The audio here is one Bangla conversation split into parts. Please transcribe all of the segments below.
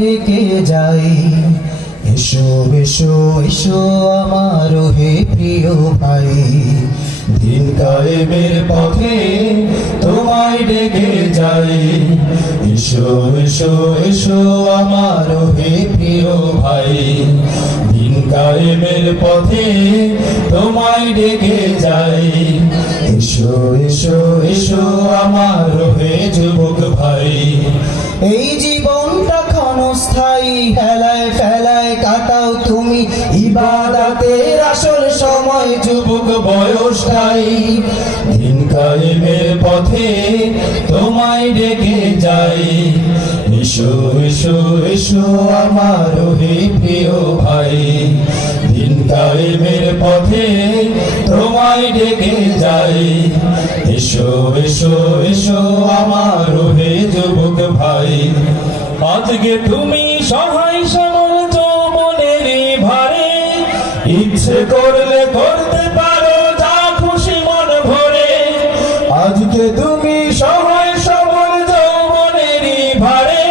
ডেকে যাই, এসো এসো এসো আমার হে প্রিয় ভাই। দিন কায়েমের পথে তোমায় ডেকে যাই, এসো এসো এসো আমার হে প্রিয় ভাই। দিন কায়েমের পথে তোমায় ডেকে যাই, এসো এসো এসো আমার হে যুবক ভাই। এই জীবনটা ক্ষণস্থায়ী, হেলায় ফেলায় কাটাও তুমি ইবাদতের আসল সময় যুবক বয়সটাই। দিন কায়েমের পথে তোমায় ডেকে যাই, এসো এসো এসো আমার হে প্রিয় ভাই। দিন কায়েমের পথে তোমায় ডেকে যাই, এসো এসো এসো আমার হে যুবক ভাই। আজকে তুমি সহায় সবল যৌবনের ভারে, ইচ্ছে করলে করতে পারো যা খুশি মন ভরে। আজকে তুমি সহায় সবল যৌবনের ভারে,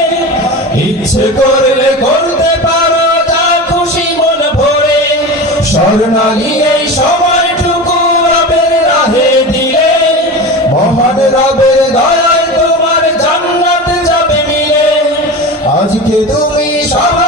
ইচ্ছে করলে করতে পারো যা খুশি মন ভরে। স্বর্ণালী এই সময়টুকু রবের রাহে দিলে, মহান রবের দয়ায় তোমার জান্নাত যাবে মিলে। আজকে তুমি সবাই